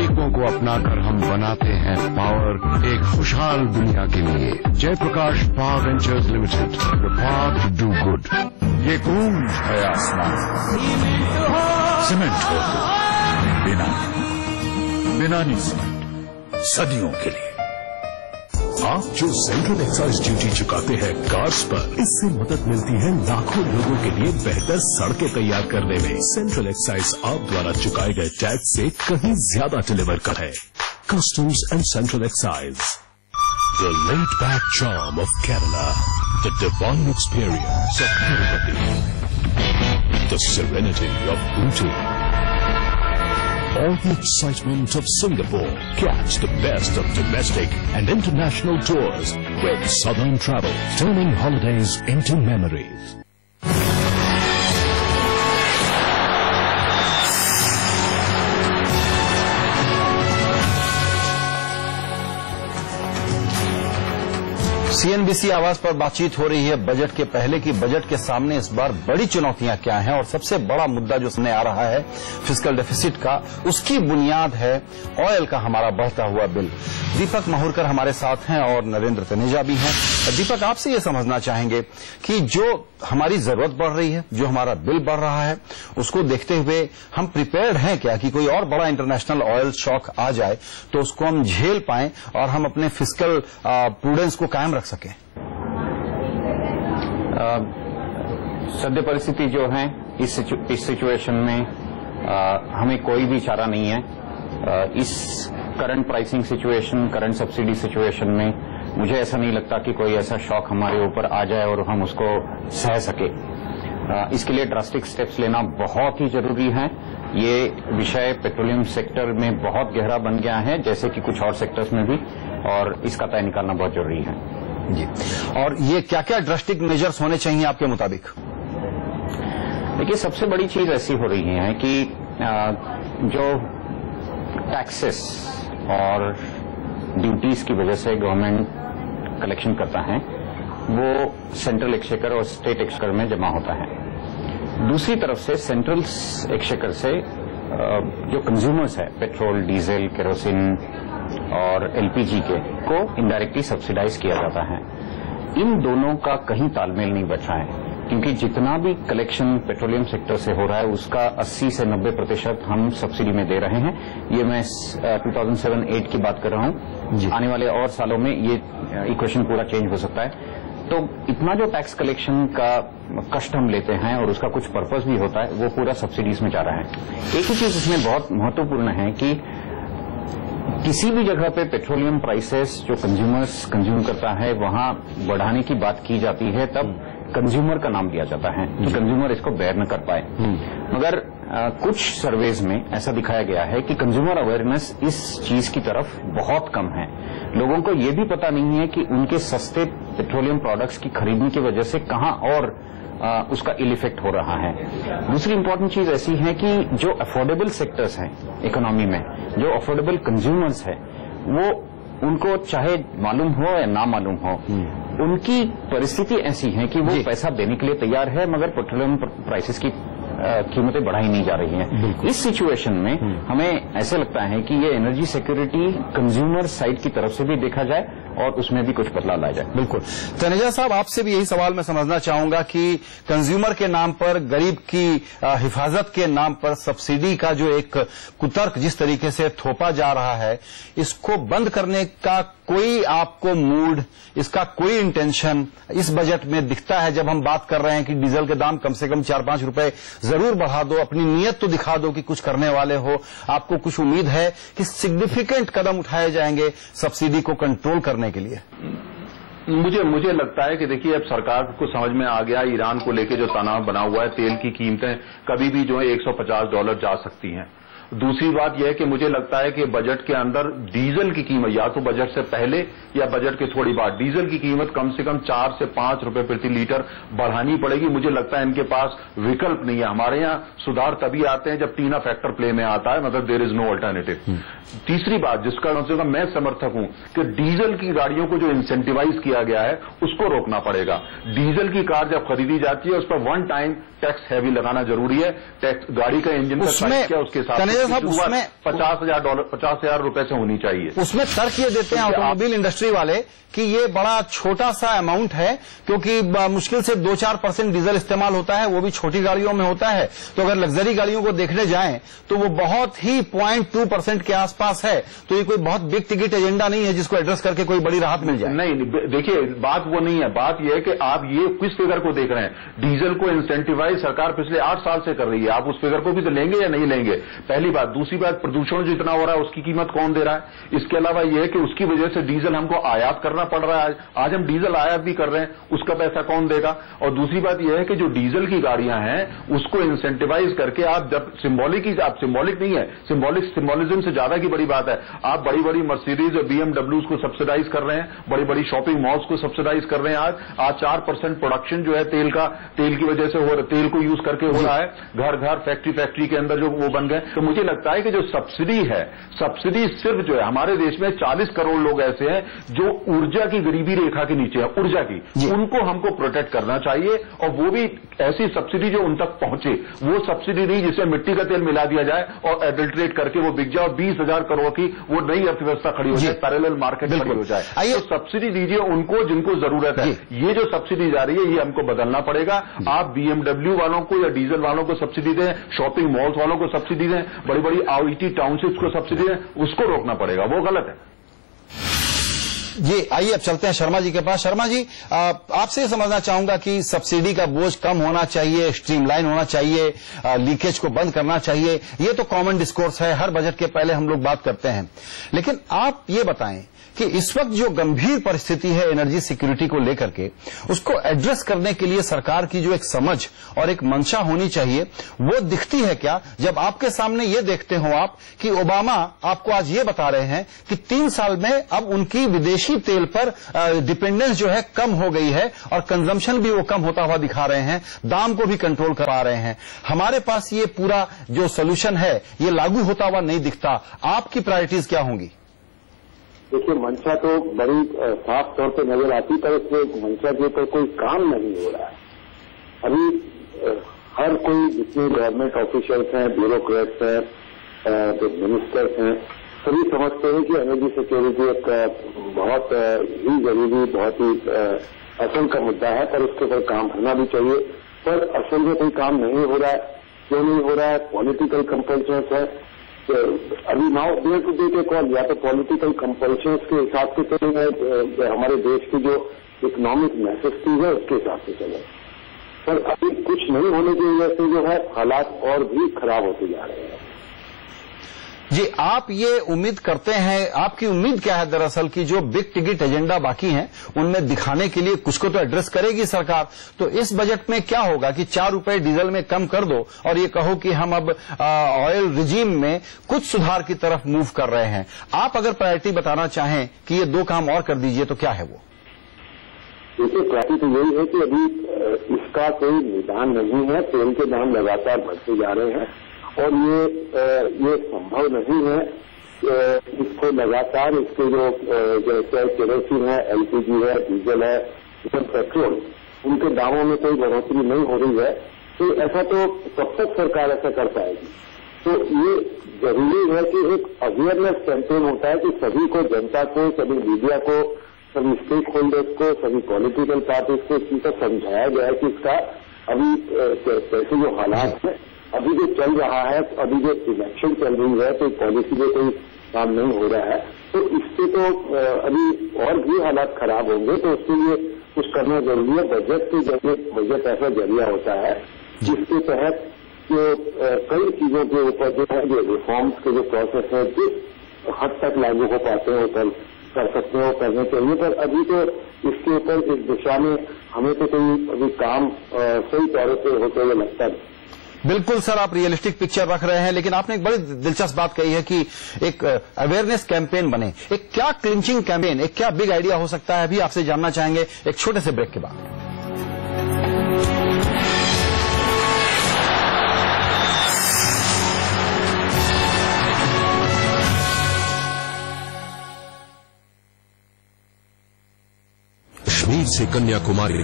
तरीकों को अपनाकर हम बनाते हैं पावर एक खुशहाल दुनिया के लिए। Jaiprakash power ventures limited, the power to do good. ये गूंज है आसमान, सीमेंट हो बिना नहीं सीमेंट, सदियों के लिए। आप जो सेंट्रल एक्साइज ड्यूटी चुकाते हैं कार्स पर, इससे मदद मिलती है लाखों लोगों के लिए बेहतर सड़कें तैयार करने में। सेंट्रल एक्साइज आप द्वारा चुकाए गए टैक्स से कहीं ज्यादा डिलीवर कर है। Customs and central excise, the laid back charm of Kerala, the divine experience of Tirupati, the serenity of Ooty, all the excitement of Singapore. Catch the best of domestic and international tours with Southern Travel, turning holidays into memories. CNBC आवाज पर बातचीत हो रही है budget के पहले की budget के सामने इस बार बड़ी चुनौतियां क्या हैं, और सबसे बड़ा मुद्दा जो सामने आ रहा है फिस्कल डेफिसिट का, उसकी बुनियाद है ऑयल का हमारा बढ़ता हुआ बिल। दीपक माहुरकर हमारे साथ हैं और नरेंद्र तनेजा भी हैं। दीपक, आपसे ये समझना चाहेंगे कि जो हमारी जरूरत बढ़ रही है, जो हमारा बिल बढ़ रहा है, उसको देखते हुए हम प्रिपेयर्ड हैं क्या कि कोई और बड़ा इंटरनेशनल ऑयल शॉक आ जाए तो उसको हम झेल पाएं और हम अपने फिस्कल प्रूडेंस को कायम रख सकें? सद्य परिस्थिति जो है इस सिचुएशन में हमें कोई भी चारा नहीं है। इस current pricing situation, current subsidy situation में मुझे ऐसा नहीं लगता कि कोई ऐसा शॉक हमारे ऊपर आ जाए और हम उसको सह सके। इसके लिए ड्रास्टिक स्टेप्स लेना बहुत ही जरूरी है। ये विषय पेट्रोलियम सेक्टर में बहुत गहरा बन गया है, जैसे कि कुछ और सेक्टर्स में भी, और इसका तय निकालना बहुत जरूरी है जी। और ये क्या क्या ड्रास्टिक मेजर्स होने चाहिए आपके मुताबिक? देखिए, सबसे बड़ी चीज ऐसी हो रही है कि जो टैक्सेस और ड्यूटीज की वजह से गवर्नमेंट कलेक्शन करता है वो सेंट्रल एक्सचेकर और स्टेट एक्सचेकर में जमा होता है। दूसरी तरफ से सेंट्रल एक्सचेकर से जो कंज्यूमर्स है पेट्रोल, डीजल, केरोसिन और एलपीजी को इनडायरेक्टली सब्सिडाइज किया जाता है। इन दोनों का कहीं तालमेल नहीं बचा है, क्योंकि जितना भी कलेक्शन पेट्रोलियम सेक्टर से हो रहा है उसका 80 से 90% हम सब्सिडी में दे रहे हैं। ये मैं 2007-8 की बात कर रहा हूं। आने वाले और सालों में ये इक्वेशन पूरा चेंज हो सकता है। तो इतना जो टैक्स कलेक्शन का कष्ट हम लेते हैं और उसका कुछ पर्पस भी होता है, वो पूरा सब्सिडीज में जा रहा है। एक ही चीज इसमें बहुत महत्वपूर्ण है कि किसी भी जगह पे पेट्रोलियम प्राइसेस जो कंज्यूमर्स कंज्यूम करता है वहां बढ़ाने की बात की जाती है, तब कंज्यूमर का नाम लिया जाता है कि कंज्यूमर इसको बेयर न कर पाए। मगर कुछ सर्वेज में ऐसा दिखाया गया है कि कंज्यूमर अवेयरनेस इस चीज की तरफ बहुत कम है। लोगों को ये भी पता नहीं है कि उनके सस्ते पेट्रोलियम प्रोडक्ट्स की खरीदने की वजह से कहां और उसका इल इफेक्ट हो रहा है। दूसरी इंपॉर्टेंट चीज ऐसी है कि जो अफोर्डेबल सेक्टर्स हैं इकोनॉमी में, जो अफोर्डेबल कंज्यूमर्स है, वो उनको चाहे मालूम हो या ना मालूम हो, उनकी परिस्थिति ऐसी है कि वो पैसा देने के लिए तैयार है, मगर पेट्रोलियम प्राइसेस की कीमतें बढ़ाई नहीं जा रही हैं। इस सिचुएशन में हमें ऐसे लगता है कि ये एनर्जी सिक्योरिटी कंज्यूमर साइड की तरफ से भी देखा जाए और उसमें भी कुछ बदलाव लाया जाए। बिल्कुल। तनेजा साहब, आपसे भी यही सवाल मैं समझना चाहूंगा कि कंज्यूमर के नाम पर, गरीब की हिफाजत के नाम पर सब्सिडी का जो एक कुतर्क जिस तरीके से थोपा जा रहा है, इसको बंद करने का कोई आपको मूड, इसका कोई इंटेंशन इस बजट में दिखता है? जब हम बात कर रहे हैं कि डीजल के दाम कम से कम 4-5 रुपए जरूर बढ़ा दो, अपनी नीयत तो दिखा दो कि कुछ करने वाले हो, आपको कुछ उम्मीद है कि सिग्निफिकेंट कदम उठाए जाएंगे सब्सिडी को कंट्रोल करने के लिए? मुझे लगता है कि देखिए, अब सरकार को समझ में आ गया ईरान को लेके जो तनाव बना हुआ है, तेल की कीमतें कभी भी जो है $150 जा सकती हैं। दूसरी बात यह है कि मुझे लगता है कि बजट के अंदर डीजल की कीमत, या तो बजट से पहले या बजट के थोड़ी बाद, डीजल की कीमत कम से कम 4 से 5 रुपए प्रति लीटर बढ़ानी पड़ेगी। मुझे लगता है इनके पास विकल्प नहीं है। हमारे यहाँ सुधार तभी आते हैं जब तीना फैक्टर प्ले में आता है, मतलब देयर इज नो अल्टरनेटिव। तीसरी बात जिसका कम से कम मैं समर्थक हूं कि डीजल की गाड़ियों को जो इंसेंटिवाइज किया गया है उसको रोकना पड़ेगा। डीजल की कार जब खरीदी जाती है उस पर वन टाइम टैक्स हैवी लगाना जरूरी है। टैक्स गाड़ी का इंजन का प्राइस क्या उसके साथ जडेजा साहब, उसमें $50,000 रुपए से होनी चाहिए। उसमें तर्क ये देते हैं ऑटोमोबाइल इंडस्ट्री वाले कि ये बड़ा छोटा सा अमाउंट है, क्योंकि मुश्किल से 2-4% डीजल इस्तेमाल होता है, वो भी छोटी गाड़ियों में होता है। तो अगर लग्जरी गाड़ियों को देखने जाएं तो वो बहुत ही 0.2% के आसपास है। तो ये कोई बहुत बिग टिकट एजेंडा नहीं है जिसको एड्रेस करके कोई बड़ी राहत मिल जाए। नहीं, देखिए बात वो नहीं है। बात यह है कि आप ये किस फिगर को देख रहे हैं। डीजल को इंसेंटिवाइज सरकार पिछले 8 साल से कर रही है। आप उस फिगर को भी तो लेंगे या नहीं लेंगे, पहली बात। दूसरी बात, प्रदूषण जो इतना हो रहा है उसकी कीमत कौन दे रहा है। इसके अलावा यह है कि उसकी वजह से डीजल हमको आयात करना पड़ रहा है। आज हम डीजल आयात भी कर रहे हैं, उसका पैसा कौन देगा। और दूसरी बात यह है कि जो डीजल की गाड़ियां हैं उसको इंसेंटिवाइज करके आप जब सिंबॉलिक नहीं है, सिंबॉलिज्म से ज्यादा की बड़ी बात है। आप बड़ी बड़ी मर्सिडीज और बीएमडब्ल्यूज को सब्सिडाइज कर रहे हैं, बड़ी बड़ी शॉपिंग मॉल्स को सब्सिडाइज कर रहे हैं। आज 4% प्रोडक्शन जो है तेल की वजह से हो रहा है, तेल को यूज करके हो रहा है। घर घर फैक्ट्री के अंदर जो वो बन गए। तो मुझे लगता है कि जो सब्सिडी है, सब्सिडी सिर्फ जो है हमारे देश में 40 करोड़ लोग ऐसे हैं जो ऊर्जा की गरीबी रेखा के नीचे है, ऊर्जा की, उनको हमको प्रोटेक्ट करना चाहिए। और वो भी ऐसी सब्सिडी जो उन तक पहुंचे, वो सब्सिडी नहीं जिसमें मिट्टी का तेल मिला दिया जाए और एडल्ट्रेट करके वो बिक जाए और 20,000 करोड़ की वो नई अर्थव्यवस्था खड़ी हो जाए, पैरेलल मार्केट खड़ी हो जाए। तो सब्सिडी दीजिए उनको जिनको जरूरत है। ये जो सब्सिडी जा रही है ये हमको बदलना पड़ेगा। आप बीएमडब्ल्यू वालों को या डीजल वालों को सब्सिडी दें, शॉपिंग मॉल्स वालों को सब्सिडी दें, बड़ी बड़ी आईटी टाउनशिप्स को सब्सिडी दें, उसको रोकना पड़ेगा, वो गलत है। जी, आइए अब चलते हैं शर्मा जी के पास। शर्मा जी, आपसे समझना चाहूंगा कि सब्सिडी का बोझ कम होना चाहिए, स्ट्रीमलाइन होना चाहिए, लीकेज को बंद करना चाहिए। ये तो कॉमन डिस्कोर्स है, हर बजट के पहले हम लोग बात करते हैं। लेकिन आप ये बताएं कि इस वक्त जो गंभीर परिस्थिति है एनर्जी सिक्योरिटी को लेकर के, उसको एड्रेस करने के लिए सरकार की जो एक समझ और एक मंशा होनी चाहिए, वो दिखती है क्या जब आपके सामने ये देखते हो आप कि ओबामा आपको आज ये बता रहे हैं कि 3 साल में अब उनकी विदेशी तेल पर डिपेंडेंस जो है कम हो गई है और कंजम्पशन भी वो कम होता हुआ दिखा रहे हैं, दाम को भी कंट्रोल कर पा रहे हैं। हमारे पास ये पूरा जो सोल्यूशन है ये लागू होता हुआ नहीं दिखता। आपकी प्रायोरिटीज क्या होंगी? देखिए, मंशा तो बड़ी साफ तौर पे नजर आती, पर इसमें मंशा के ऊपर कोई काम नहीं हो रहा है। अभी हर कोई जितने गवर्नमेंट ऑफिशियल्स हैं, ब्यूरोक्रेट्स हैं, जो मिनिस्टर्स हैं, सभी समझते हैं कि एनर्जी सिक्योरिटी एक बहुत ही जरूरी, बहुत ही असल का मुद्दा है, पर उसके ऊपर काम होना भी चाहिए। पर असल में कोई काम नहीं हो रहा है। क्यों नहीं हो रहा है? पॉलिटिकल कंपल्शंस है। अभी now there to take a call, या तो पॉलिटिकल कंपल्शंस के हिसाब से चलेंगे, हमारे देश की जो इकोनॉमिक नेसेसिटी है उसके हिसाब से चले। पर अभी कुछ नहीं होने की वजह से जो है हालात और भी खराब होते जा रहे हैं। जी, आप ये उम्मीद करते हैं, आपकी उम्मीद क्या है दरअसल कि जो बिग टिकट एजेंडा बाकी हैं उनमें दिखाने के लिए कुछ को तो एड्रेस करेगी सरकार। तो इस बजट में क्या होगा कि 4 रुपए डीजल में कम कर दो और ये कहो कि हम अब ऑयल रिजीम में कुछ सुधार की तरफ मूव कर रहे हैं। आप अगर प्रायोरिटी बताना चाहें कि ये 2 काम और कर दीजिए तो क्या है वो? देखिए, प्रायोरिटी तो यही है कि अभी इसका कोई निदान नहीं है। तेल के दाम लगातार बढ़ते जा रहे हैं और ये संभव नहीं है इसको लगातार, इसके जो जैसे केरोसिन है, एलपीजी है, डीजल है, पेट्रोल, उनके दामों में कोई बढ़ोतरी नहीं हो रही है। तो ऐसा तो कब तक सरकार ऐसा कर पाएगी? तो ये जरूरी है कि एक अवेयरनेस कैंपेन होता है कि सभी को, जनता को, सभी मीडिया को, सभी स्टेक होल्डर्स को, सभी पॉलिटिकल पार्टीज को इस चीज को समझाया जाए कि इसका अभी कैसे जो हालात है, अभी जो चल रहा है, अभी जो इलेक्शन चल रही है, तो पॉलिसी में कोई काम नहीं हो रहा है, तो इससे तो अभी और भी हालात खराब होंगे। तो उसके लिए कुछ करना जरूरी है। बजट के जरिए, बजट ऐसा जरिया होता है जिसके तहत जो कई चीजों के ऊपर जो है, जो रिफॉर्म्स के जो प्रोसेस है, जिस हद तक लागू हो पाते हैं वो कर सकते हैं, वो करने चाहिए। पर अभी तो इसके ऊपर, इस दिशा में हमें तो कोई अभी काम सही तौर से होते हुए लगता है। बिल्कुल सर, आप रियलिस्टिक पिक्चर रख रहे हैं, लेकिन आपने एक बड़ी दिलचस्प बात कही है कि एक अवेयरनेस कैंपेन बने। एक क्या क्लिंचिंग कैंपेन, एक क्या बिग आइडिया हो सकता है, अभी आपसे जानना चाहेंगे एक छोटे से ब्रेक के बाद। कश्मीर से कन्याकुमारी